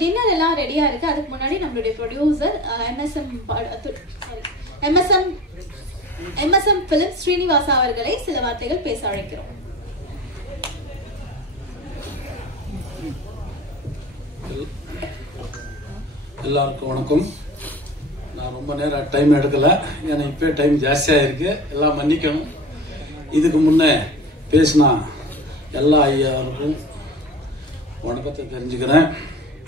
Dinner எல்லாம் ரெடியா இருக்கு. அதுக்கு முன்னாடி நம்மளுடைய ப்ரொடியூசர் MSM பிலிம் ஸ்ரீனிவாசா அவர்களை சில வார்த்தைகள் பேச அழைக்கிறோம். எல்லாருக்கும் வணக்கம். நான் ரொம்ப நேரம் டைம் எடுக்கல, ஏன்னா இப்போ டைம் ஜாஸ்தியாக இருக்கு, எல்லாம் மன்னிக்கணும். இதுக்கு முன்னே பேசினா எல்லா ஐயாருக்கும் வணக்கத்தை தெரிஞ்சுக்கிறேன்.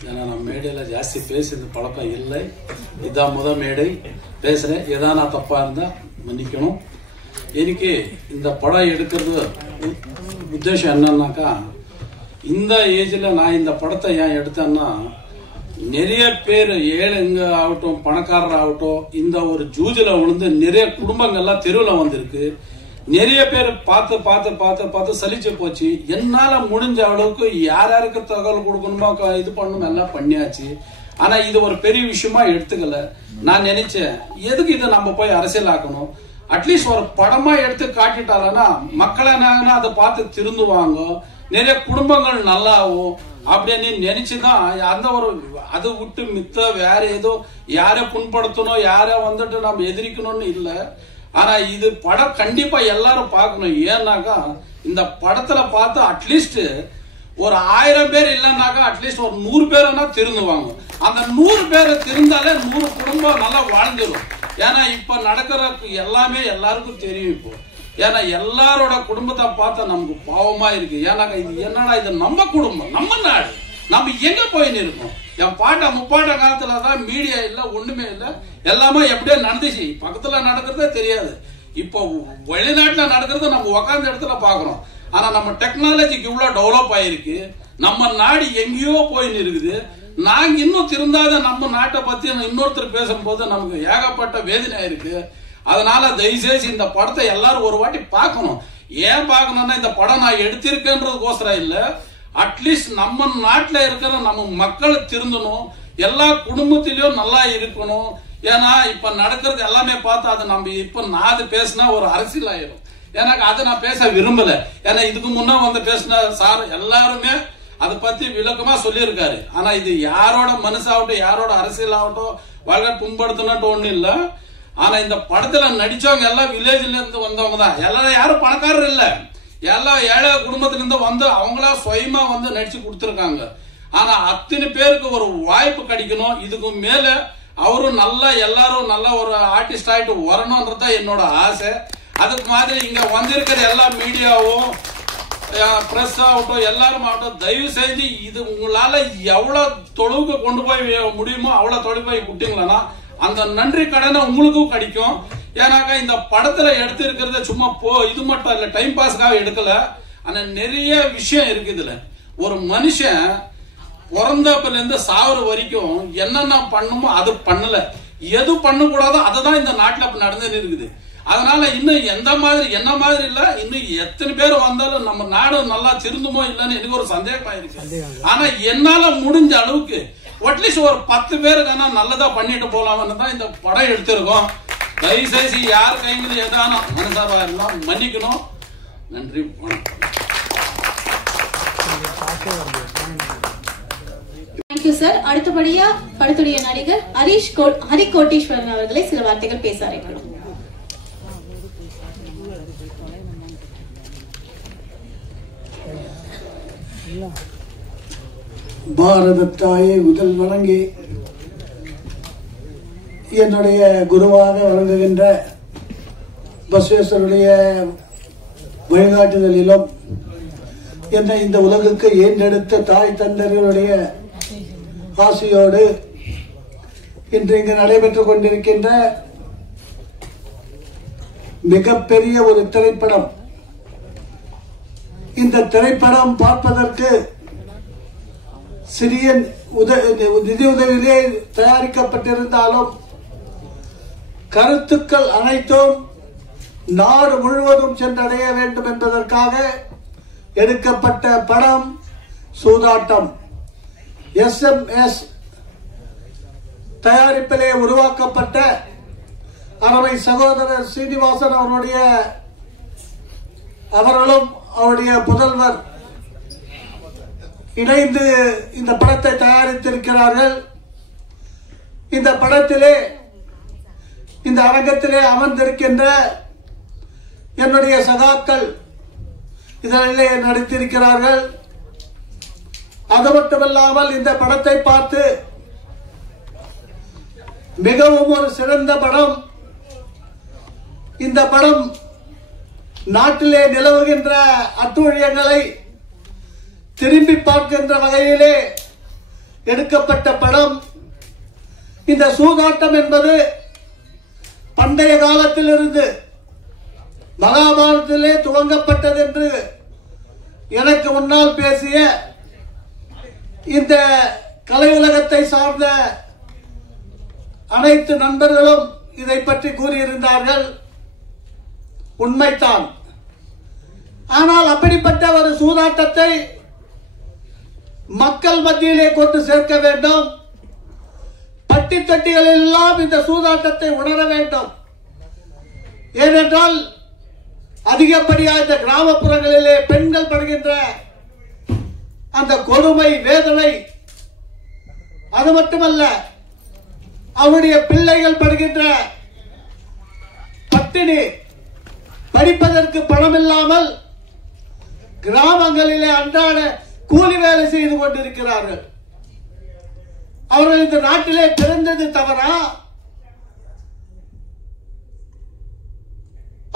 ஏன்னா நான் மேடையில் ஜாஸ்தி பேசுறது பழக்கம் இல்லை, இதான் முதல் மேடை பேசுகிறேன். எதா நான் தப்பாக இருந்தால் மன்னிக்கணும். எனக்கு இந்த படம் எடுக்கிறது உத்தேசம் என்னன்னாக்கா, இந்த ஏஜில் நான் இந்த படத்தை ஏன் எடுத்தேன்னா, நிறைய பேர் ஏழைங்க ஆகட்டும் பணக்காரர் ஆகட்டும் இந்த ஒரு ஜூஜில் விழுந்து நிறைய குடும்பங்கள்லாம் தெருவில் வந்திருக்கு. நிறைய பேர் பார்த்து பார்த்து பார்த்து பார்த்து சலிச்சு போச்சு. என்னால முடிஞ்ச அளவுக்கு யாருக்கு தகவல் கொடுக்கணுமோ இது பண்ணணும் எல்லாம் பண்ணியாச்சு. ஆனா இது ஒரு பெரிய விஷயமா எடுத்துக்கல. நான் நினைச்சேன், எதுக்கு இதை நம்ம போய் அரசியலாக்கணும், அட்லீஸ்ட் ஒரு படமா எடுத்து காட்டிட்டாலன்னா மக்கள் என்ன அதை பார்த்து திருந்துவாங்க, நிறைய குடும்பங்கள் நல்லாவும் அப்படின்னு நினைச்சுதான் அந்த ஒரு அதை விட்டு மித்த வேற ஏதோ யாரை புண்படுத்தணும் யாரை வந்துட்டு நம்ம எதிரிக்கணும்னு இல்லை. ஆனா இது படம் கண்டிப்பா எல்லாரும் பார்க்கணும். ஏன்னாக்கா இந்த படத்துல பார்த்து அட்லீஸ்ட் ஒரு 1000 பேர் இல்லைன்னாக்கா அட்லீஸ்ட் ஒரு 100 பேருன்னா திருந்துவாங்க. அந்த 100 பேரை திருந்தாலே 100 குடும்பம் நல்லா வாழ்ந்துடும். ஏன்னா இப்ப நடக்கிற எல்லாமே எல்லாருக்கும் தெரியும். இப்போ ஏன்னா எல்லாரோட குடும்பத்தை பார்த்தா நமக்கு பாவமா இருக்கு. ஏன்னாக்கா இது என்னடா, இது நம்ம குடும்பம் நம்ம நாடு, நம்ம எங்க போயின்னு இருக்கோம். என் பாட்ட முப்பாட்ட காலத்துலதான் மீடியா இல்ல ஒண்ணுமே இல்ல, எல்லாமே எப்படியே நடந்துச்சு. பக்கத்துல நடக்கிறதே தெரியாது. இப்போ வெளிநாட்டுல நடக்கிறது நம்ம உக்காந்த இடத்துல பாக்குறோம். ஆனா நம்ம டெக்னாலஜிக்கு இவ்வளவு டெவலப் ஆயிருக்கு, நம்ம நாடு எங்கேயோ போயின்னு இருக்குது. நாங்க இன்னும் திருந்தாத நம்ம நாட்டை பத்தி இன்னொருத்தர் பேசும்போது நமக்கு ஏகப்பட்ட வேதனை இருக்கு. அதனால தயவுசெய்து இந்த படத்தை எல்லாரும் ஒரு வாட்டி பார்க்கணும். ஏன் பார்க்கணும்னா, இந்த படம் நான் எடுத்திருக்கேன்றதுக்கோசரம் இல்ல, அட்லீஸ்ட் நம்ம நாட்டில் இருக்கிற நம்ம மக்கள் திருந்தணும், எல்லா குடும்பத்திலயும் நல்லா இருக்கணும். ஏன்னா இப்ப நடக்கிறது எல்லாமே பார்த்து அது நம்ம இப்ப நான் அது பேசினா ஒரு அரசியல் ஆயிரும். எனக்கு அதை நான் பேச விரும்பல. ஏன்னா இதுக்கு முன்ன வந்து பேசின சார் எல்லாருமே அதை பத்தி விளக்கமா சொல்லியிருக்காரு. ஆனா இது யாரோட மனசாகட்டும் யாரோட அரசியல் ஆகட்டும் வாழ்க்கை புண்படுத்தணும்ட்டு ஒண்ணு இல்ல. ஆனா இந்த படத்துல நடிச்சவங்க எல்லாம் வில்லேஜ்ல இருந்து வந்தவங்க தான். எல்லாரும் யாரும் பணக்காரர் இல்ல, எல்லாம் ஏழை குடும்பத்தில இருந்து வந்து அவங்களா சுயமா வந்து நடிச்சு கொடுத்துருக்காங்க. ஆனா அத்தனை பேருக்கு ஒரு வாய்ப்பு கிடைக்கணும். இதுக்கு மேல அவரும் நல்லா எல்லாரும் நல்ல ஒரு ஆர்டிஸ்ட் ஆயிட்டு வரணும்ன்றத என்னோட ஆசை. அதுக்கு மாதிரி இங்க வந்திருக்கிற எல்லா மீடியாவும் பிரஸ் ஆகட்டும் எல்லாரும் ஆகட்டும், தயவு செஞ்சு இது உங்களால எவ்வளவு தொலைவுக்கு கொண்டு போய் முடியுமோ அவ்வளவு தொலைவு போய் விட்டீங்களா அந்த நன்றி கடனை உங்களுக்கும் கிடைக்கும். ஏன்னாக்கா இந்த படத்துல எடுத்து இருக்கிறத சும்மா இது மட்டும் இல்ல டைம் பாஸ்க்காக எடுக்கல. ஆனா நிறைய விஷயம் இருக்கு இதுல. ஒரு மனுஷன் பிறந்தப்பல இருந்து சாவர வரைக்கும் என்னென்ன பண்ணுமோ அது பண்ணல, எது பண்ணக்கூடாதோ அதுதான் இந்த நாட்டுல நடந்து இருக்குது. அதனால இன்னும் எந்த மாதிரி என்ன மாதிரி இல்ல, இன்னும் எத்தனை பேர் வந்தாலும் நம்ம நாடு நல்லா திருந்துமோ இல்லன்னு எனக்கு ஒரு சந்தேகமா இருக்கு. ஆனா என்னால முடிஞ்ச அளவுக்கு அட்லீஸ்ட் ஒரு 10 பேருக்கான நல்லதா பண்ணிட்டு போலாம்னு தான் இந்த படம் எடுத்திருக்கோம். தயவுசெய்து யார் கைங்களும் எதான மனசாவா இருந்தாலும் மன்னிக்கணும். நன்றி, வணக்கம். Thank you sir. அடுத்தபடியா படத்துடைய நடிகர் ஹரிகோட்டீஸ்வரன் அவர்களை சில வார்த்தைகள் பேச அழைக்கிறோம். பாரத தாயை முதல் வணங்கி என்னுடைய குருவாக வழங்குகின்ற பசவேஸ்வருடைய வழிகாட்டுதலிலும் என்னை இந்த உலகுக்கு ஈண்டெடுத்த தாய் தந்தர்களுடைய ஆசையோடு இன்று இங்கு நடைபெற்றுக் கொண்டிருக்கின்ற மிகப்பெரிய ஒரு திரைப்படம். இந்த திரைப்படம் பார்ப்பதற்கு சிறிய நிதியுதவியிலே தயாரிக்கப்பட்டிருந்தாலும் கருத்துக்கள் அனைத்தும் நாடு முழுவதும் சென்றடைய வேண்டும் என்பதற்காக எடுக்கப்பட்ட படம் சூதாட்டம். SMS தயாரிப்பிலே உருவாக்கப்பட்ட அருமை சகோதரர் ஸ்ரீனிவாசன் அவர்களும் அவருடைய புதல்வர் இணைந்து இந்த படத்தை தயாரித்திருக்கிறார்கள். இந்த படத்திலே இந்த அரங்கத்திலே அமர்ந்திருக்கின்ற என்னுடைய சகாக்கள் இதனிலே நடித்திருக்கிறார்கள். அது மட்டுமல்லாமல் இந்த படத்தை பார்த்து மிகவும் ஒரு சிறந்த படம், இந்த படம் நாட்டிலே நிலவுகின்ற அட்டூழியங்களை திரும்பி பார்க்கின்ற வகையிலே எடுக்கப்பட்ட படம். இந்த சூதாட்டம் என்பது பண்டைய காலத்திலிருந்து மகாபாரதத்திலே துவங்கப்பட்டது என்று எனக்கு முன்னால் பேசிய இந்த கலை உலகத்தை சார்ந்த அனைத்து நண்பர்களும் இதை பற்றி கூறியிருந்தார்கள். உண்மைதான். ஆனால் அப்படிப்பட்ட ஒரு சூதாட்டத்தை மக்கள் மத்தியிலே கொண்டு சேர்க்க வேண்டும். பட்டி தட்டிகளில் எல்லாம் இந்த சூதாட்டத்தை உணர வேண்டும். ஏனென்றால் அதிகப்படியாக இந்த கிராமப்புறங்களிலே பெண்கள் படுகின்ற அந்த கொடுமை, வேதனை, அது மட்டுமல்ல அவருடைய பிள்ளைகள் படுகின்ற பட்டினி, படிப்பதற்கு பணம் இல்லாமல் கிராமங்களிலே அன்றாட கூலி வேலை செய்து கொண்டிருக்கிறார்கள். அவர்கள் இந்த நாட்டிலே பிறந்தது தவறா?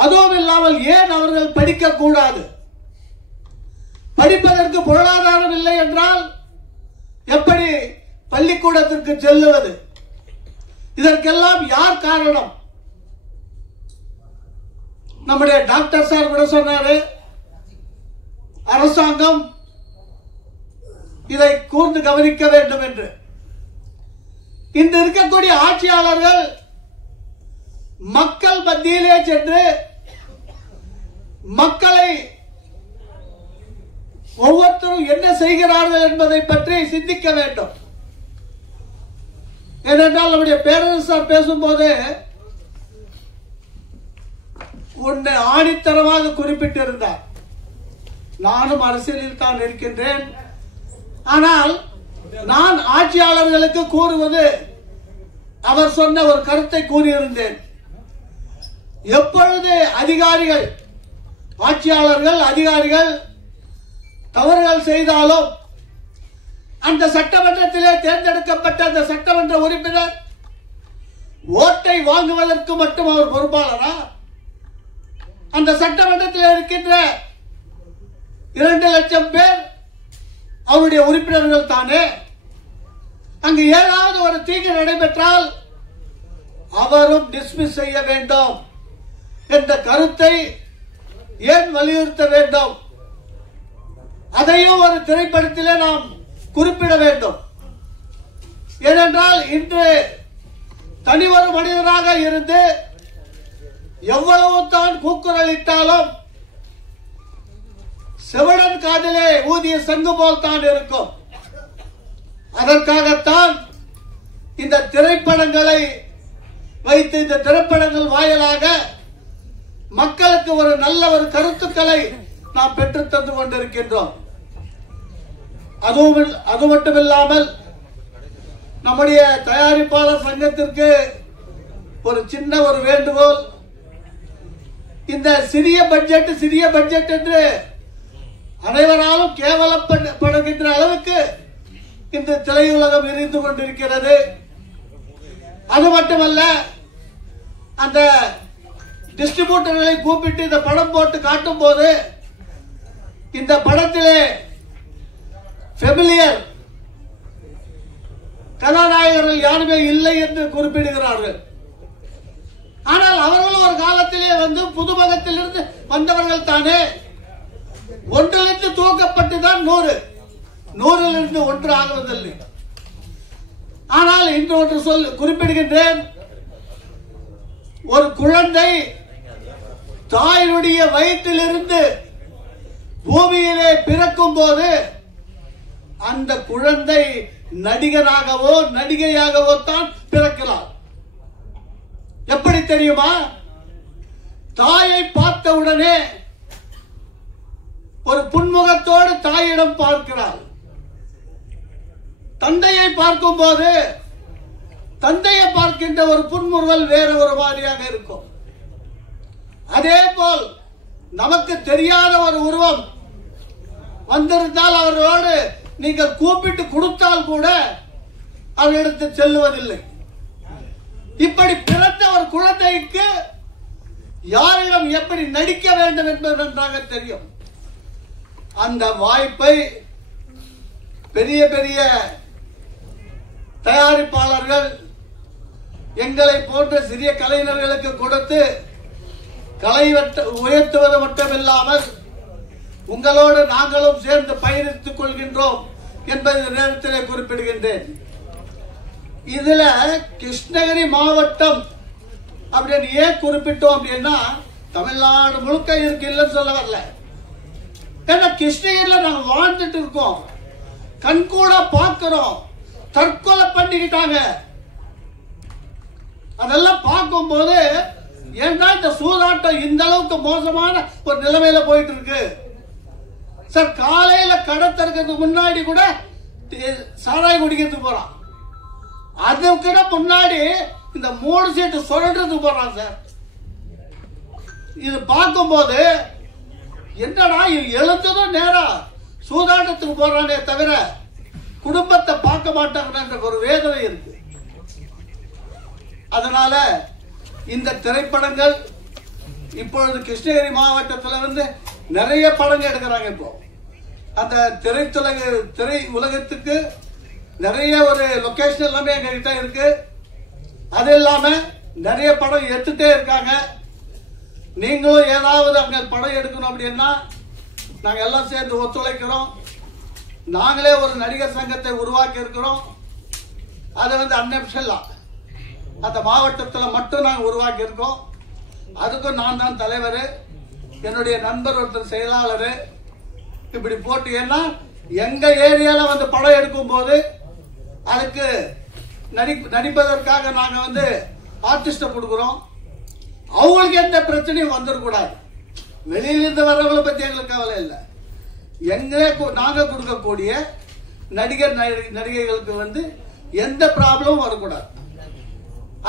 அதுவும் இல்லாமல் ஏன் அவர்கள் படிக்க கூடாது? படிப்பதற்கு பொருளாதாரம் இல்லை என்றால் எப்படி பள்ளிக்கூடத்திற்கு செல்லுவது? இதற்கெல்லாம் யார் காரணம்? நம்முடைய டாக்டர் சார் கூட சொன்னாரு, அரசாங்கம் இதை கூர்ந்து கவனிக்க வேண்டும் என்று. இன்று இருக்கக்கூடிய ஆட்சியாளர்கள் மக்கள் மத்தியிலே சென்று மக்களை ஒவ்வொருத்தரும் என்ன செய்கிறார்கள் என்பதை பற்றி சிந்திக்க வேண்டும். ஏனென்றால் நம்முடைய பேரரசர் பேசும்போது உன்னை ஆணித்தரமாக குறிப்பிட்டிருந்தார். நானும் அரசியலில் தான் இருக்கின்றேன். ஆனால் நான் ஆட்சியாளர்களுக்கு கூறுவது, அவர் சொன்ன ஒரு கருத்தை கூறியிருந்தேன். எப்பொழுது அதிகாரிகள், ஆட்சியாளர்கள், அதிகாரிகள் தவறுகள் செய்தாலும் அந்த சட்டமன்றத்திலே தேர்ந்தெடுக்கப்பட்ட அந்த சட்டமன்ற உறுப்பினர் ஓட்டை வாங்குவதற்கு மட்டும் அவர் பொறுப்பாளரா? அந்த சட்டமன்றத்தில் இருக்கின்ற 2 லட்சம் பேர் அவருடைய உறுப்பினர்கள் தானே. அங்கு ஏதாவது ஒரு தீங்கு நடைபெற்றால் அவரும் டிஸ்மிஸ் செய்ய வேண்டும் என்ற கருத்தை ஏன் வலியுறுத்த வேண்டும்? அதையும் ஒரு திரைப்படத்திலே நாம் குறிப்பிட வேண்டும். ஏனென்றால் இன்று தனி ஒரு மனிதனாக இருந்து எவ்வளவு தான் கூக்குரலிட்டாலும் செவிடன் காதிலே ஊதிய சங்கு போல் தான் இருக்கும். அதற்காகத்தான் இந்த திரைப்படங்களை வைத்து, இந்த திரைப்படங்கள் வாயிலாக மக்களுக்கு ஒரு நல்ல ஒரு கருத்துக்களை நாம் பெற்று தந்து கொண்டிருக்கின்றோம். அது மட்டுமில்லாமல் நம்முடைய தயாரிப்பாளர் சங்கத்திற்கு ஒரு சின்ன ஒரு வேண்டுகோள். இந்த சிறிய பட்ஜெட் என்று அனைவராலும் கேவலப்படுகின்ற அளவுக்கு இந்த திரையுலகம் இருந்து கொண்டிருக்கிறது. அது மட்டுமல்ல, அந்த டிஸ்ட்ரிபியூட்டர்களை கூப்பிட்டு இந்த படம் போட்டு காட்டும் போது இந்த படத்திலே ஃபெமிலியர் கதாநாயகர்கள் யாருமே இல்லை என்று குறிப்பிடுகிறார்கள். ஆனால் அவர்கள் ஒரு காலத்திலே வந்து புதுமுகத்திலிருந்து வந்தவர்கள் தானே. ஒன்றிலிருந்து தூக்கப்பட்டுதான் 100, 100லிருந்து 1 ஆகுவதில்லை. ஆனால் இன்று ஒன்று குறிப்பிடுகின்றேன். ஒரு குழந்தை தாயினுடைய வயிற்றிலிருந்து பூமியிலே பிறக்கும் போது அந்த குழந்தை நடிகனாகவோ நடிகையாகவோ தான் பிறக்கலாம். எப்படி தெரியுமா? தாயை பார்த்த உடனே ஒரு புன்முகத்தோடு தாயிடம் பார்க்கிறாள். தந்தையை பார்க்கும் போது தந்தையை பார்க்கின்ற ஒரு புன்முறுவல் வேறு ஒரு மாதிரியாக இருக்கும். அதே போல் நமக்கு தெரியாத ஒரு உருவம் வந்திருந்தால் அவர்களோடு நீங்கள் கூப்பிட்டு கொடுத்தால் கூட அவரிடத்து செல்லுவதில்லை. இப்படி பிறந்த ஒரு குழந்தைக்கு யாரிடம் எப்படி நடிக்க வேண்டும் என்பது நன்றாக தெரியும். அந்த வாய்ப்பை பெரிய பெரிய தயாரிப்பாளர்கள் எங்களை போன்ற சிறிய கலைஞர்களுக்கு கொடுத்து கலை உயர்த்துவது மட்டுமில்லாமல் உங்களோடு நாங்களும் சேர்ந்து பயணித்துக் கொள்கின்றோம் என்பதை நேரத்தில் குறிப்பிடுகின்றேன். இதுல கிருஷ்ணகிரி மாவட்டம் அப்படின்னு ஏன் குறிப்பிட்டோம் அப்படின்னா, தமிழ்நாடு முழுக்க இருக்கு, இல்லைன்னு சொல்ல வரல. ஏன்னா கிருஷ்ணகிரியில நாங்க வாழ்ந்துட்டு இருக்கோம், கண்கூட பார்க்கிறோம். தற்கொலை பண்ணிக்கிட்டாங்க. அதெல்லாம் பார்க்கும் போது ஏன்னா இந்த சூதாட்டம் இந்த அளவுக்கு மோசமான ஒரு நிலைமையில போயிட்டு இருக்கு சார். காலையில கடை திறக்கிறதுக்கு முன்னாடி கூட சாராயம் குடிக்கிறதுக்கு போறான், அதுக்கு முன்னாடி இந்த 3 சீட்டு சுரண்டுறதுக்கு போறான் சார். இது பார்க்கும் போது என்னடா எழுந்ததும் நேரா சூதாட்டத்துக்கு போறானே தவிர குடும்பத்தை பார்க்க மாட்டாங்கன்ற ஒரு வேதனை இருக்கு. அதனால இந்த திரைப்படங்கள் இப்பொழுது கிருஷ்ணகிரி மாவட்டத்தில் நிறைய படங்கள் எடுக்கிறாங்க. இப்போ அந்த திரை உலகத்துக்கு நிறைய ஒரு லொகேஷன் எல்லாமே எங்க கிட்ட இருக்கு. அது இல்லாம நிறைய படம் எடுத்துட்டே இருக்காங்க. நீங்களும் ஏதாவது அங்க படம் எடுக்கணும் அப்படின்னா நாங்க எல்லாம் சேர்ந்து ஒத்துழைக்கிறோம். நாங்களே ஒரு நடிகர் சங்கத்தை உருவாக்கி இருக்கிறோம். அதை அன்அபிஷியலா அந்த மாவட்டத்தில் மட்டும் நாங்கள் உருவாக்கி இருக்கோம். அதுக்கும் நான் தான் தலைவர், என்னுடைய நண்பர் ஒருத்தர் செயலாளர். இப்படி போட்டு ஏன்னா எங்க ஏரியால படம் எடுக்கும் போது அதுக்கு நடிப்பதற்காக நாங்க ஆர்டிஸ்ட கொடுக்கிறோம். அவங்களுக்கு எந்த பிரச்சனையும் வந்துடக்கூடாது. வெளியிலிருந்து வர்றவங்களை பத்தி எங்களுக்கு கவலை இல்லை. நாங்க கொடுக்கக்கூடிய நடிகர் நடிகைகளுக்கு எந்த ப்ராப்ளமும் வரக்கூடாது.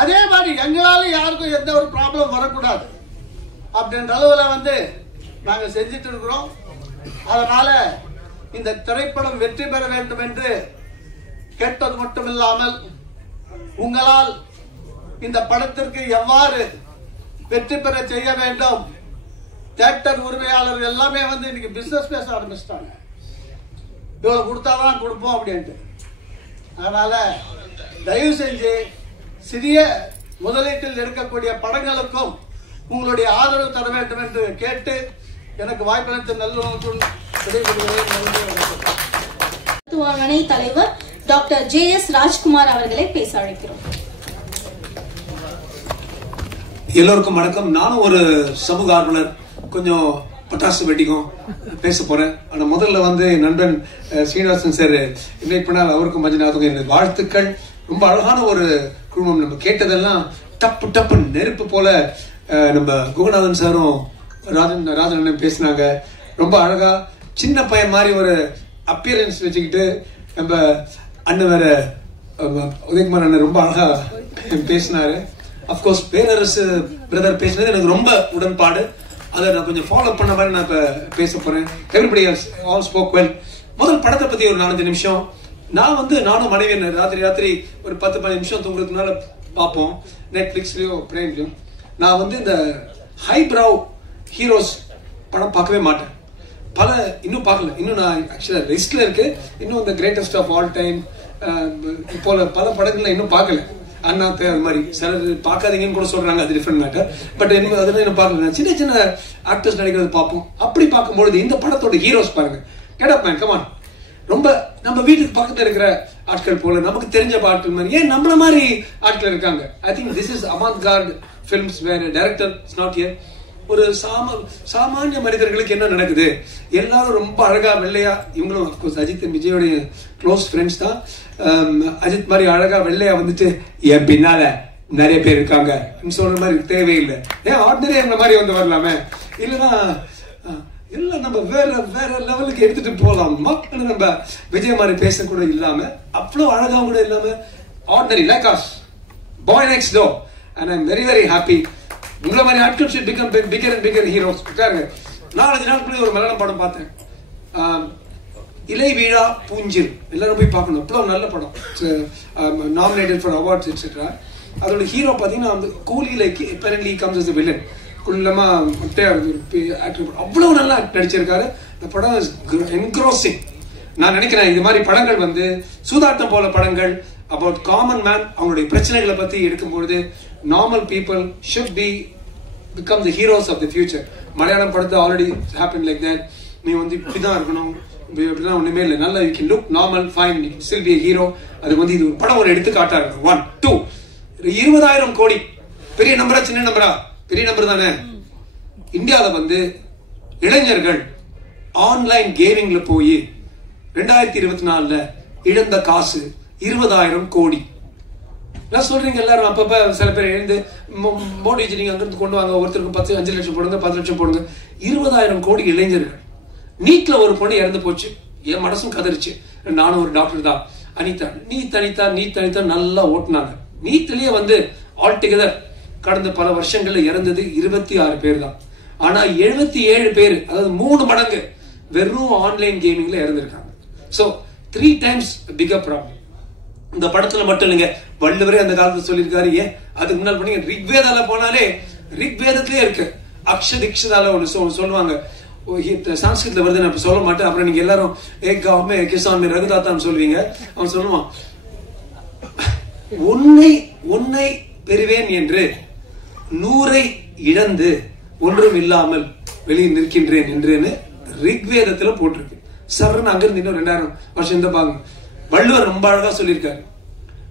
அதே மாதிரி எங்களால யாருக்கும் எந்த ஒரு ப்ராப்ளம் வரக்கூடாது அப்படின்ற அளவுல நாங்க செஞ்சிட்டு இருக்கிறோம். அதனால இந்த திரைப்படம் வெற்றி பெற வேண்டும் என்று கேட்டது மட்டுமில்லாமல் உங்களால் இந்த படத்திற்கு எவ்வாறு வெற்றி பெற செய்ய வேண்டும், தியேட்டர் உரிமையாளர்கள் எல்லாமே இன்னைக்கு பிசினஸ் பேச ஆரம்பிச்சிட்டாங்க. இவ்வளவு கொடுத்தாதான் கொடுப்போம் அப்படின்ட்டு. அதனால தயவு செஞ்சு சிறிய முதலீட்டில் எடுக்கக்கூடிய படங்களுக்கும் உங்களுடைய ஆதரவு தர வேண்டும் என்று கேட்டு எனக்கு வாய்ப்பளித்த நல்ல மருத்துவமனை தலைவர் டாக்டர் JS ராஜ்குமார் அவர்களை பேச அழைக்கிறோம். எல்லோருக்கும் வணக்கம். நானும் ஒரு சமூக ஆர்வலர், கொஞ்சம் பட்டாசு வெட்டிக்கும் பேச போறேன். ஆனா முதல்ல என் நண்பன் ஸ்ரீனிவாசன் சார் இன்வைட் பண்ணால் அவருக்கும் மஞ்சநாதத்துக்கும் எனக்கு வாழ்த்துக்கள். ரொம்ப அழகான ஒரு குடும்பம். நம்ம கேட்டதெல்லாம் டப்பு டப்பு நெருப்பு போல நம்ம குகநாதன் சாரும் ராஜன் பேசினாங்க. ரொம்ப அழகா சின்ன பையன் மாதிரி ஒரு அப்பியரன்ஸ் வச்சுக்கிட்டு நம்ம அண்ணன் வேற உதயகுமார் அண்ணன் ரொம்ப அழகா பேசினாரு. அப்கோர்ஸ் பேரரசு பிரதர் பேசினது எனக்கு ரொம்ப உடன்பாடு. அதை நான் கொஞ்சம் ஃபாலோ பண்ண மாதிரி நான் இப்ப பேச போறேன். Everybody all spoke well. முதல் படத்தை பத்தி ஒரு 4-5 நிமிஷம். நான் நானும் மனைவி ராத்திரி ஒரு 10-15 நிமிஷம் தூங்குறதுனால பார்ப்போம் நெட்ஃபிளிக்ஸ்லயோ பிரைம்லயோ. நான் இந்த ஹைப்ராவ் ஹீரோஸ் படம் பார்க்கவே மாட்டேன். இன்னும் பார்க்கல. இன்னும் நான் ஆக்சுவலா லிஸ்ட்ல இருக்கு. இன்னும் இந்த கிரேட்டஸ்ட் ஆஃப் ஆல் டைம் போல பல படங்கள்ல இன்னும் பார்க்கல. அண்ணாத்து அது மாதிரி சிலர் பார்க்காதீங்கன்னு கூட சொல்றாங்க, அது டிஃபரெண்ட் மேட்டர். பட் அதெல்லாம் இன்னும் பார்க்கல. சின்ன சின்ன ஆக்டர்ஸ் நடிக்கிறது பார்ப்போம். அப்படி பார்க்கும்பொழுது இந்த படத்தோட ஹீரோஸ் பாருங்க. Get up man, come on. ரொம்ப நம்ம வீட்டுக்கு பக்கத்துல இருக்கிற ஆட்கள் போல, நமக்கு தெரிஞ்ச ஆட்கள் மாதிரி, ஏன் நம்மள மாதிரி ஆட்கள் இருக்காங்க. I think this is avant-garde films where a director is not here. ஒரு சாமானிய மனிதர்களுக்கு என்ன நடக்குது, எல்லாரும் ரொம்ப அழகா வெள்ளையா, இவங்களும் அப்கோர்ஸ் அஜித் விஜயோடைய க்ளோஸ் ஃப்ரெண்ட்ஸ் தான். அஜித் மாதிரி அழகா வெள்ளையா என் பின்னால நிறைய பேர் இருக்காங்க சொல்ற மாதிரி தேவையில்லை. ஏன் ஆர்டினரி அந்த மாதிரி வரலாமே. இல்லைன்னா எல்லாம் நம்ம வேற வேற லெவலுக்கு எடுத்துட்டு போலாம். மக்கள் நம்ம விஜய் மாதிரி பேச கூட இல்லாம அவ்வளவு அழகா கூட இல்லாம ordinary like us boy next door and I'm very very happy. உங்களை மாதிரி ஆட்கள் should become bigger and bigger heroes. உட்காருங்க. 4 நாளுக்குள்ளே ஒரு மலையாளம் படம் பார்த்தேன், இலை வீழா பூஞ்சில். எல்லாரும் போய் பார்க்கணும், அவ்வளவு நல்ல படம். Nominated for awards etcetera. அதோட ஹீரோ பாத்தீங்கன்னா அந்த கூலி like apparently comes as a villain. குள்ளமா முட்டையா ஆக்டர், அவ்வளவு நல்லா நடிச்சிருக்காரு. இந்த படம் என்க்ரோசிங். நான் நினைக்கிறேன் இது மாதிரி படங்கள் வந்து சூதாட்டம் போல படங்கள் அபவுட் காமன் மேன் அவங்களுடைய பிரச்சனைகளை பத்தி எடுக்கும்பொழுது normal people should be become the heroes of the future. Malayalam படத்தை ஆல்ரெடி ஹேப்பன் லைக் தட். நீ வந்து இப்படிதான் இருக்கணும், இப்படிதான் ஒண்ணுமே இல்லை, நல்லா you can look normal fine, you can still be a hero. அதுக்கு வந்து இது படம் ஒரு எடுத்துக்காட்டா இருக்கு. 1 2 20,000 கோடி பெரிய நம்பரா சின்ன நம்பரா? பெரிய நம்பர் தானே. இந்தியாவில வந்து இளைஞர்கள் ஆன்லைன் கேமிங்ல போய் 2024 இழந்த காசு 20,000 கோடி. நான் சொல்றீங்க எல்லாரும் அப்பப்ப சில பேர் எழுந்து மோடிஜி நீங்க அங்கிருந்து கொண்டு வாங்க, ஒருத்தருக்கு 5 லட்சம் போடுங்க, 10 லட்சம் போடுங்க. 20,000 கோடி இளைஞர்கள். நீட்ல ஒரு பொண்ணு இறந்து போச்சு, என் மனசும் கதறிச்சு. நானும் ஒரு டாக்டர் தான். அனிதா நீட் தனித்தா நல்லா ஓட்டுனாங்க. நீட்லயே வந்து ஆல் டுகெதர் கடந்த பல வருஷங்கள்ல இறந்தது 26 பேர் தான். ஆனா 77 பேர், அதாவது 3 மடங்கு வெறும் ஆன்லைன் கேமிங்ல இறந்திருக்காங்க. So 3 times bigger problem. இந்த படத்துல மட்டும் இல்லைங்க, வள்ளுவரே அந்த காலத்துல சொல்லியிருக்காரு. ஏன் அதுக்கு முன்னால் பண்ணீங்க ரிக்வேதால போனாலே ரிக்வேதத்திலே இருக்கு. அக்ஷதிக்ஷதால ஒண்ணு சொல்லுவாங்க, சான்ஸ்கிரிட்ல வருது, நான் சொல்ல மாட்டேன். அப்புறம் நீங்க எல்லாரும் ஏக் காவ் மே கிசான் மே ரகுதாத்தான்னு சொல்லுவீங்க. அவன் சொல்லுவான், உன்னை பெறுவேன் என்று 100 இழந்து ஒன்றும் இல்லாமல் வெளியே நிற்கின்றேன் என்றேன்னு ரிக்வேதத்துல போட்டிருக்கு. சரண் அங்கிருந்து இன்னும் 2000 வருஷம் இந்த பாங்க. வள்ளுவர் ரொம்ப அழகா சொல்லியிருக்காரு.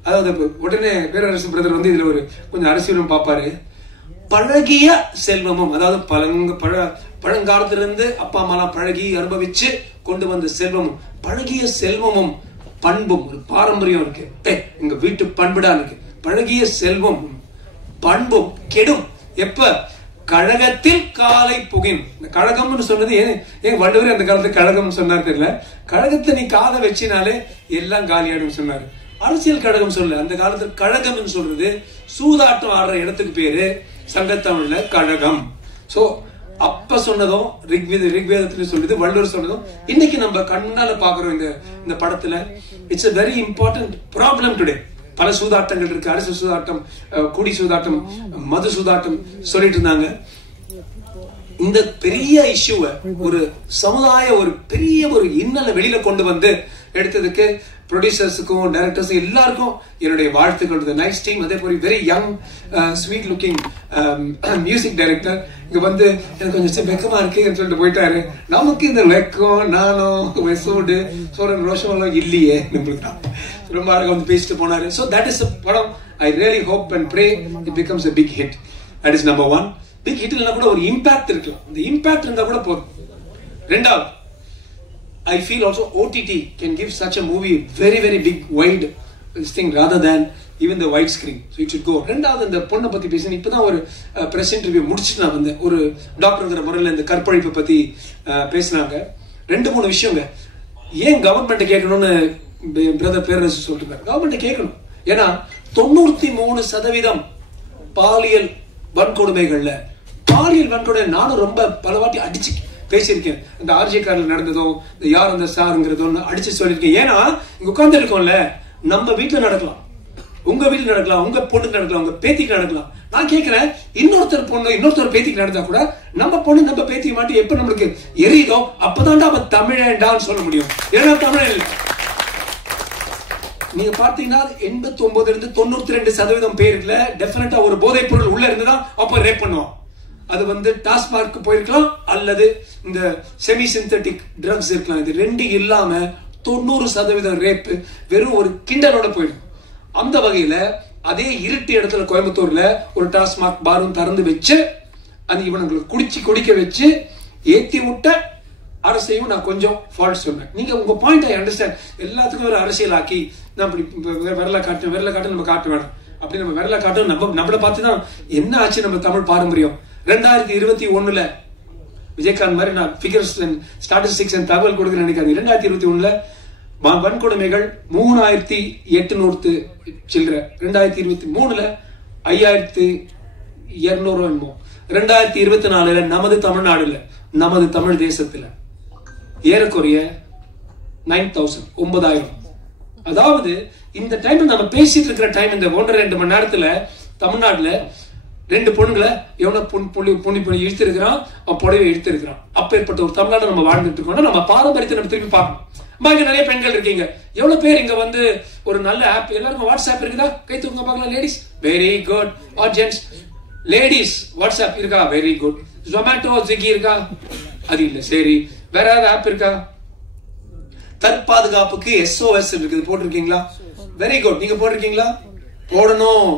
அதாவது உடனே பேரரசு பிரதர் வந்து இதுல ஒரு கொஞ்சம் அரசியலும் பார்ப்பாரு. பழகிய செல்வமும், அதாவது பழங்காலத்திலிருந்து அப்பா அம்மாலாம் பழகி அனுபவிச்சு கொண்டு வந்த செல்வமும், பழகிய செல்வமும் பண்பும், ஒரு பாரம்பரியம் இருக்கு. எங்க வீட்டு பண்புடா இருக்கு. பழகிய செல்வம் பண்பும் கெடும் எப்ப? கழகத்தில் காலை புகின். இந்த கழகம்னு சொன்னது ஏன் வள்ளுவரே அந்த காலத்துல கழகம் சொன்னார் தெரியல. கழகத்தை நீ காதை வச்சினாலே எல்லாம் காலியாடும் சொன்னாரு. அரசியல் கழகம் சொல்ல, அந்த காலத்துல கழகம் சொல்றது சூதாட்டம் ஆடுற இடத்துக்கு பேரு சங்கத்தமிழ்ல கழகம். சோ அப்ப சொன்னதும் ரிக்வேதத்துல சொல்றது, வள்ளுவர் சொன்னதும் இன்னைக்கு நம்ம கண்ணால பாக்குறோம் இந்த படத்துல. It's a very important problem today. பல சூதாட்டங்கள் இருக்கு, அரசு சூதாட்டம், குடி சூதாட்டம், மது சூதாட்டம் சொல்லிட்டு இருந்தாங்க. இந்த பெரிய இஷ்யூவை ஒரு சமுதாய ஒரு பெரிய ஒரு இன்னலை வெளியில கொண்டு வந்து எடுத்ததுக்கு ப்ரொடியூசர்ஸுக்கும் டைரக்டர்ஸும் எல்லாருக்கும் என்னுடைய வாழ்த்துக்கள். Nice team. அதே போல very young sweet looking music director இங்க வந்து எனக்கு கொஞ்சம் வெக்கமா இருக்குன்னு சொல்லிட்டு போயிட்டாரு. நமக்கு இந்த வெக்கம் நானும் வெசோடு சோரன் ரோஷமெல்லாம் இல்லையே, ரொம்ப அழகா வந்து பேசிட்டு போனாரு. So that is a படம். I really hope and pray it becomes a big hit. That is number 1. big hit இல்லனா கூட ஒரு இம்பாக்ட் இருக்கலாம். அந்த இம்பாக்ட் இருந்தா கூட போதும். ரெண்டாவது, I feel also OTT can give such a movie very very big wide this thing rather than even the wide screen. So it should go. ரெண்டாவது, இந்த பொண்ணை பத்தி பேசினேன். இப்பதான் ஒரு பிரஸ் இன்டர்வியூ முடிச்சுட்டு நான் வந்தேன். ஒரு டாக்டர்ங்கிற முறையில் இந்த கற்பழிப்பு பத்தி பேசினாங்க. 2-3 விஷயங்க. ஏன் கவர்மெண்ட் கேட்கணும்னு பிரதர் பேரரசு சொல்லிட்டு, கவர்மெண்ட் கேட்கணும். ஏன்னா 93% பாலியல் வன்கொடுமைகள்ல, பாலியல் வன்கொடுமை நானும் ரொம்ப பல வாட்டி அடிச்சு பேசியிருக்கேன். இந்த ஆர்ஜே கார்ல நடந்ததும், இந்த யார் அந்த சாருங்கிறதும் அடிச்சு சொல்லியிருக்கேன். ஏன்னா இங்க உட்கார்ந்து இருக்கோம்ல, நம்ம வீட்டுல நடக்கலாம், உங்க வீட்டுல நடக்கலாம், உங்க பொண்ணுக்கு நடக்கலாம், உங்க பேத்திக்கு நடக்கலாம். நான் கேட்கிறேன், இன்னொருத்தர் பொண்ணு இன்னொருத்தர் பேத்திக்கு நடந்தா கூட நம்ம பொண்ணு நம்ம பேத்திக்கு மாட்டி எப்ப நம்மளுக்கு எரியுதோ அப்பதான்டா அவன் தமிழேண்டான்னு சொல்ல முடியும். ஏன்னா தமிழ் இல்லை. நீங்க பாத்தீங்கன்னா 89 92% பேருக்குல டெஃபினட்டா ஒரு போதைப் பொருள் உள்ள இருந்துதான் அப்ப ரேப் பண்ணுவான். அது வந்து டாஸ்மார்க் போயிருக்கலாம் அல்லது இந்த செமி சிந்தட்டிக் ட்ரக்ஸ் இருக்கலாம். இது 2 இல்லாம 90% ரேப் வெறும் ஒரு கிண்டலோட போயிடும். அந்த வகையில அதே இருட்டு இடத்துல கோயம்புத்தூர்ல ஒரு டாஸ்மார்க் பாரும் திறந்து வச்சு அந்த இவனுங்களுக்கு குடிக்க வச்சு ஏத்தி விட்ட அரசையும் நான் கொஞ்சம் ஃபால்ட் சொன்னேன். நீங்க உங்க பாயிண்ட் ஐ அண்டர்ஸ்டாண்ட். எல்லாத்துக்கும் ஒரு அரசியல் ஆக்கி நான் அப்படி விரல காட்டு நம்ம காட்ட வேணும். அப்படி நம்ம விரல காட்டும் நம்மளை பார்த்துதான் என்ன ஆச்சு நம்ம தமிழ் பாரம்பரியம். 2021 விஜயகாந்த் மாதிரி நான் ஃபிகர்ஸ் ஸ்டாட்டிஸ்டிக்ஸ் அண்ட் தகவல் கொடுக்குறேன் நினைக்காது. 2021 வன்கொடுமைகள் 3800 சில்லற, 2023 5200 என்னமோ, 2024 நமது தமிழ்நாடுல நமது தமிழ் தேசத்துல ஏறக்குறைய 9000 9000. அதாவது இந்த டைம் நம்ம பேசிட்டு இருக்கிற டைம், இந்த 1.5-2 மணி நேரத்துல தமிழ்நாட்டுல 2 பொண்ணுங்களை எவனோ பொண்ணி இழுத்து இருக்கிறான், புடவை இழுத்து இருக்கிறான். அப்பேற்பட்ட ஒரு தமிழ்நாடு நம்ம வாழ்ந்துட்டு இருக்கோம். நம்ம பாரம்பரியத்தை நம்ம திருப்பி பார்க்கணும். இங்க நிறைய பெண்கள் இருக்கீங்க. எவ்வளவு பேர் இங்க வந்து ஒரு நல்ல ஆப், எல்லாருக்கும் வாட்ஸ்அப் இருக்குதா? கை தூங்க பார்க்கலாம். Ladies very good. Or gents? Ladies WhatsApp இருக்கா? Very good. ஜொமேட்டோ ஸ்விக்கி இருக்கா? அது இல்ல. சரி, வேற ஏதாவது ஆப் இருக்கா? தற்பாதுகாப்புக்கு SOS இருக்குது, போட்டிருக்கீங்களா? Very good. நீங்க போட்டிருக்கீங்களா? போடணும்.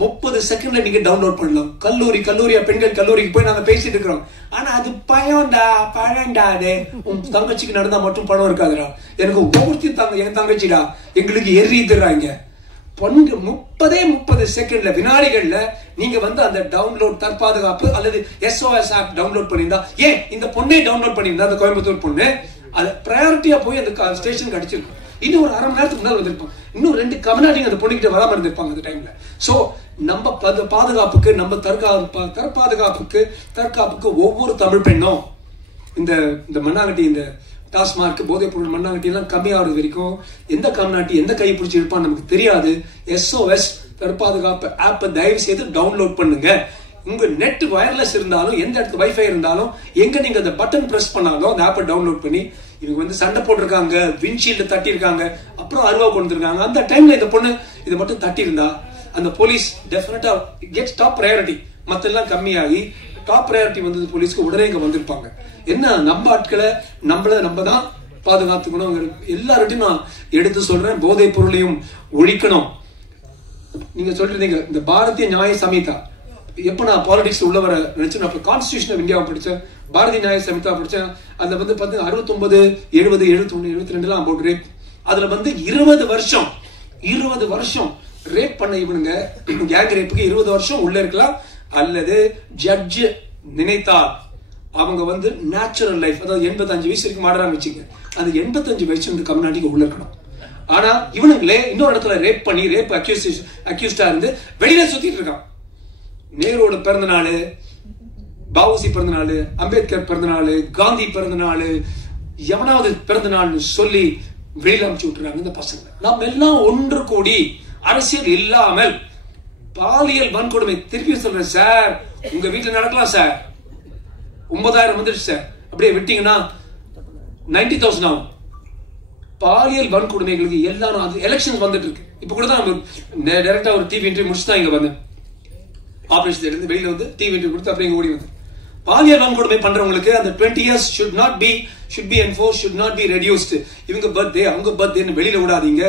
30 செகண்ட்ல நீங்க டவுன்லோட் பண்ணலாம். கல்லூரியா பெண்கள் கல்லூரிக்கு போய் நாங்க பேசிட்டு இருக்கிறோம். ஆனா அது பழண்டா. உன் தங்கச்சிக்கு நடந்தா மட்டும் பணம் இருக்காதுடா. எனக்கு ஒவ்வொருத்தி என் தங்கச்சிடா, எங்களுக்கு எரியுதுறாங்க. 30 செகண்ட்ல, வினாடிகள்ல நீங்க வந்து அந்த டவுன்லோட் தற்பாதுகாப்பு அல்லது SOS ஆப் டவுன்லோட் பண்ணிருந்தா, ஏன் இந்த பொண்ணே டவுன்லோட் பண்ணிருந்தா, அந்த கோயம்புத்தூர் பொண்ணு அது ப்ரையாரிட்டியா போய் அந்த ஸ்டேஷன் கிடைச்சிருக்கும். இன்னும் ஒரு 1/2 மணி நேரத்துக்கு முன்னாடி வந்திருப்பாங்க. இன்னும் 2 கம்னாட்டிங்க அந்த பொண்ணுகிட்ட வராம இருந்திருப்பாங்க அந்த டைம்ல. சோ நம்ம பாதுகாப்புக்கு, நம்ம தற்காப்புக்கு ஒவ்வொரு தமிழ் பெண்ணும் இந்த மண்ணாங்கட்டி, இந்த டாஸ்மார்க் போதைப் பொருள் மண்ணாங்கட்டி எல்லாம் கம்மியாகிறது வரைக்கும் எந்த கம்நாட்டி எந்த கை பிடிச்சி இருப்பான்னு நமக்கு தெரியாது. SOS தற்பாதுகாப்பு ஆப் தயவு செய்து டவுன்லோட் பண்ணுங்க. உங்க நெட் வயர்லெஸ் இருந்தாலும், எந்த இடத்துல வைஃபை இருந்தாலும், எங்க நீங்க அந்த பட்டன் பிரஸ் பண்ணாலும் அந்த ஆப்பை டவுன்லோட் பண்ணி, இவங்க வந்து சண்டை போட்டிருக்காங்க, விண்ட்ஷீல்டு தட்டி இருக்காங்க, அப்புறம் அருவா கொண்டு இருக்காங்க, அந்த டைம்ல இந்த பொண்ணு இதை மட்டும் தட்டி இருந்தா அந்த போலீஸ் டெஃபினட்டா கெட்ஸ் டாப் ப்ரையாரிட்டி. மத்த எல்லாம் கம்மியாகி டாப் ப்ரையாரிட்டி வந்தது போலீஸ்க்கு, உடனே இங்க வந்திருப்பாங்க. என்ன நம்ம ஆட்களை நம்ம தான் பாதுகாத்துக்கணும். எல்லார்ட்டையும் நான் எடுத்து சொல்றேன், போதைப் பொருளையும் ஒழிக்கணும். நீங்க சொல்றீங்க இந்த பாரதிய நியாய சமிதா, எப்ப நான் பாலிடிக்ஸ் உள்ள வர நினைச்சு, நான் கான்ஸ்டிடியூஷன் ஆஃப் இந்தியாவை படிச்சேன், பாரதிய நியாய சமிதா படிச்சேன். அதுல வந்து 69, 70, 71, 72 எல்லாம் போட்டு அதுல வந்து 20 வருஷம் ரேப் பண்ண இவனுங்க, கேங் ரேப்புக்கு 20 வருஷம் உள்ள இருக்கலாம். அல்லது ஜட்ஜ் நினைத்தால் அவங்க வந்து நேச்சுரல் லைஃப், அதாவது 85 வயசு வரைக்கும் மாடலாம் வச்சுங்க, அந்த 85 வயசு வந்து கம்நாட்டிக்கு உள்ள இருக்கணும். ஆனா இவனுங்களே இன்னொரு இடத்துல ரேப் பண்ணி ரேப் அக்யூஸ்டா இருந்து வெளியில சுத்திட்டு இருக்கான். நேருவோட பிறந்த நாள், பாவுசி பிறந்த நாள், அம்பேத்கர் பிறந்த நாள், காந்தி பிறந்த நாள், எவனாவது பிறந்த நாள் சொல்லி வெளியில அனுப்பிச்சு விட்டுறாங்க இந்த பசங்க. நாம் எல்லாம் ஒன்று கூடி அரசியல் இல்லாமல் பாலியல் வன்கொடுமை, திருப்பி சொல்றேன் சார், உங்க வீட்டுல நடக்கலாம் சார், 9000 வந்துருச்சு சார், அப்படியே விட்டீங்கன்னா 90,000 ஆகும். பாலியல் வன்கொடுமைகளுக்கு எல்லாரும் அது எலெக்ஷன் வந்துட்டு இருக்கு. இப்ப கூட தான் டைரக்டா ஒரு டிவி இன்டர்வியூ முடிச்சு தான் இங்க வந்தேன். ஆபரேஷன் இருந்து வெளியில வந்து டிவி இன்டர்வியூ கொடுத்து அப்படியே ஓடி வந்து, பாலியல் வன்கொடுமை பண்றவங்களுக்கு அந்த 20 years should be enforced, should not be reduced. இவங்க பர்த்டே அவங்க பர்த்டேன்னு வெளியில விடாதீங்க.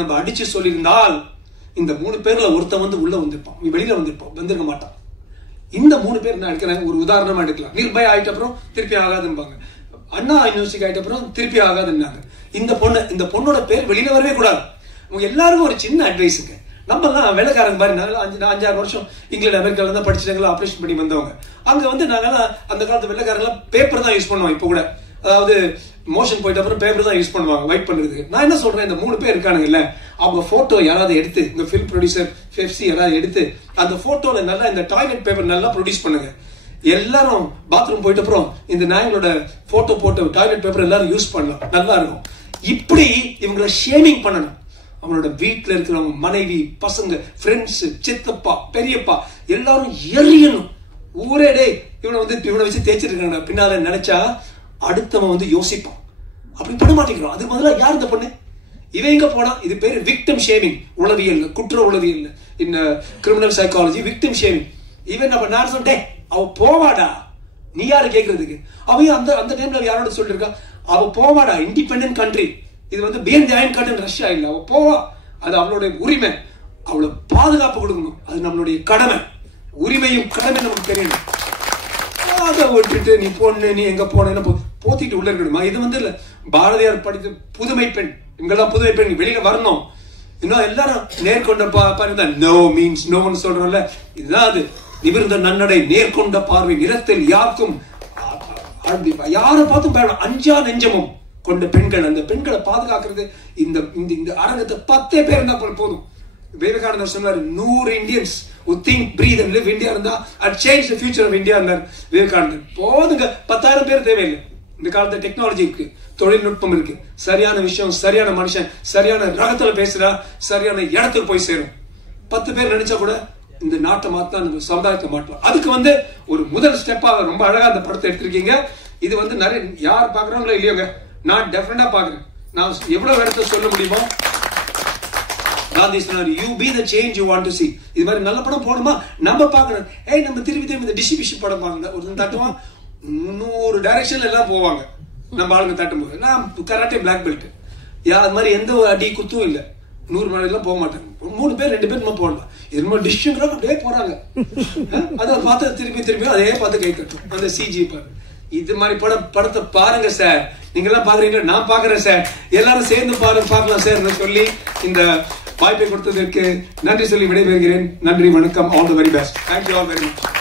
நம்ம அடிச்சு சொல்லியிருந்தால் இந்த 3 பேர்ல ஒருத்தன் வந்து உள்ள வந்திருப்பான், வெளியில வந்திருக்க மாட்டான். இந்த 3 பேர் நான் எடுக்கிறேன், ஒரு உதாரணமா எடுக்கலாம். நிர்பயா ஆயிட்ட அப்புறம் திருப்பி ஆகாதும்பாங்க, அண்ணா யூனிவர்சிட்டி ஆயிட்ட அப்புறம் திருப்பி ஆகாதுன்னாங்க. இந்த பொண்ணோட பேர் வெளியில வரவே கூடாது. உங்க எல்லாருக்கும் ஒரு சின்ன அட்வைஸுங்க, நம்ம எல்லாம் வேலைக்காரங்க மாதிரி, நாங்க 5-6 வருஷம் இங்கிலாந்து அமெரிக்கால தான் படிச்சுட்டாங்களா, ஆபரேஷன் பண்ணி வந்தவங்க. அங்க வந்து நாங்கெல்லாம் அந்த காலத்து வெள்ளைக்காரங்க பேப்பர் தான் யூஸ் பண்ணுவோம். இப்ப கூட அதாவது மோஷன் போயிட்ட அப்புறம் பேப்பர் தான் யூஸ் பண்ணுவாங்க வைட் பண்றதுக்கு. நான் என்ன சொல்றேன், இந்த 3 பேர் இருக்கானுங்கல்ல, அவங்க போட்டோ யாராவது எடுத்து, இந்த ஃபில்ம் ப்ரொடியூசர் ஃபெப்சி யாராவது எடுத்து அந்த போட்டோல நல்லா இந்த டாய்லெட் பேப்பர் நல்லா ப்ரொடியூஸ் பண்ணுங்க. எல்லாரும் பாத்ரூம் போயிட்ட அப்புறம் இந்த நாயங்களோட போட்டோ போட்டு டாய்லெட் பேப்பர் எல்லாரும் யூஸ் பண்ணலாம், நல்லா இருக்கும். இப்படி இவங்களை ஷேமிங் பண்ணணும். அவங்களோட வீட்டுல இருக்கிறவங்க, மனைவி, பசங்க, ஃப்ரெண்ட்ஸ், சித்தப்பா, பெரியப்பா எல்லாரும் எரியணும். ஊரே டே இவனை வச்சு தேய்ச்சிட்டு இருக்காங்க பின்னால நினைச்சா அடுத்தவன் வந்து யோசிப்பான். அப்படி பண்ண மாட்டேங்கிறோம். அதுக்கு பதிலாக யார் இந்த பொண்ணு, இவன் எங்க போனா, இது பேரு விக்டிம் ஷேமிங். உளவியல், குற்ற உளவியல், இந்த கிரிமினல் சைக்காலஜி, விக்டிம் ஷேமிங். இவன் நம்ம நான் சொன்னேன், அவ போவாடா, நீ யாரு கேட்கறதுக்கு? அவன் அந்த டைம்ல யாரோட சொல்லிட்டு இருக்கா, அவ போவாடா, இண்டிபெண்டன்ட் கண்ட்ரி, இது வந்து பியண்ட் தி அயர்ன் கர்டன் ரஷ்யா இல்ல, அவ போவா, அது அவளுடைய உரிமை, அவளை பாதுகாப்பு கொடுக்கணும், அது நம்மளுடைய கடமை. உரிமையும் கடமை நமக்கு தெரியணும். அதை விட்டுட்டு நீ பொண்ணு, நீ எங்க போன போத்திட்டு உள்ள இருக்கணுமா? இது வந்து இல்ல, பாரதியார் படித்த புதுமை பெண், இங்கெல்லாம் புதுமை பெண் வெளியில வரணும். இன்னும் எல்லாரும் நேர்கொண்ட பார்வை, நோ மீன்ஸ் நோன்னு சொல்றோம்ல, இதுதான் அது. நிமிர்ந்த நன்னடை, நேர்கொண்ட பார்வை, நிறத்தில் யாருக்கும் யாரை பார்த்தும் பயப்பட அஞ்சா நெஞ்சமும் கொண்ட பெண்கள். அந்த பெண்களை பாதுகாக்கிறது இந்த இந்த அரங்கத்தை 10 பேர் இருந்தா போதும். விவேகானந்தர் சொன்னார் 100 Indians who think, breathe and live India இருந்தா and change the future of India என்றார் விவேகானந்தர். போதுங்க, 10,000 பேர் தேவையில்லை. இந்த காலத்துல டெக்னாலஜி இருக்கு, தொழில்நுட்பம் இருக்கு, சரியான விஷயம், சரியான மனுஷன், சரியான ரகத்துல பேசுறா, சரியான இடத்துக்கு போய் சேரும். 10 பேர் நினைச்சா கூட இந்த நாட்டை மாத்தலாம், இந்த சமுதாயத்தை மாற்றலாம். அதுக்கு ஒரு முதல் ஸ்டெப்பா ரொம்ப அழகா அந்த படத்தை எடுத்திருக்கீங்க. இது நிறைய யார் பாக்குறாங்களோ இல்லையோங்க, நான் டெஃபினட்டா பாக்குறேன். நான் எவ்வளவு இடத்துல சொல்ல முடியுமோ. காந்தி சொன்னார், you be the change you want to see. இது மாதிரி நல்ல படம் போடுமா நம்ம பாக்கணும். நம்ம திரும்பி இந்த டிஷி படம் பாருங்க, ஒரு தட்டுவான் 300 டைரக்ஷன்ல எல்லாம் போவாங்க. நம்ம ஆளுங்க தட்டும் போது நான் கராட்டே பிளாக் பெல்ட், அது மாதிரி எந்த அடி குத்தும் இல்ல, 100 மணி எல்லாம் போக மாட்டாங்க. 3 பேர் 2 பேர் போடலாம். இது டிஷ் அப்படியே போறாங்க. அதை பார்த்து திரும்பி அதே பார்த்து கை தட்டும். அந்த சிஜி பாரு, இது மாதிரி படத்தை பாருங்க சார். நீங்க எல்லாம் பாக்குறீங்க, நான் பாக்குறேன் சார். எல்லாரும் சேர்ந்து பார்க்கலாம் சார் சொல்லி இந்த வாய்ப்பை கொடுத்ததற்கு நன்றி சொல்லி விடைபெறுகிறேன். நன்றி, வணக்கம். All the very best. Thank you all very much.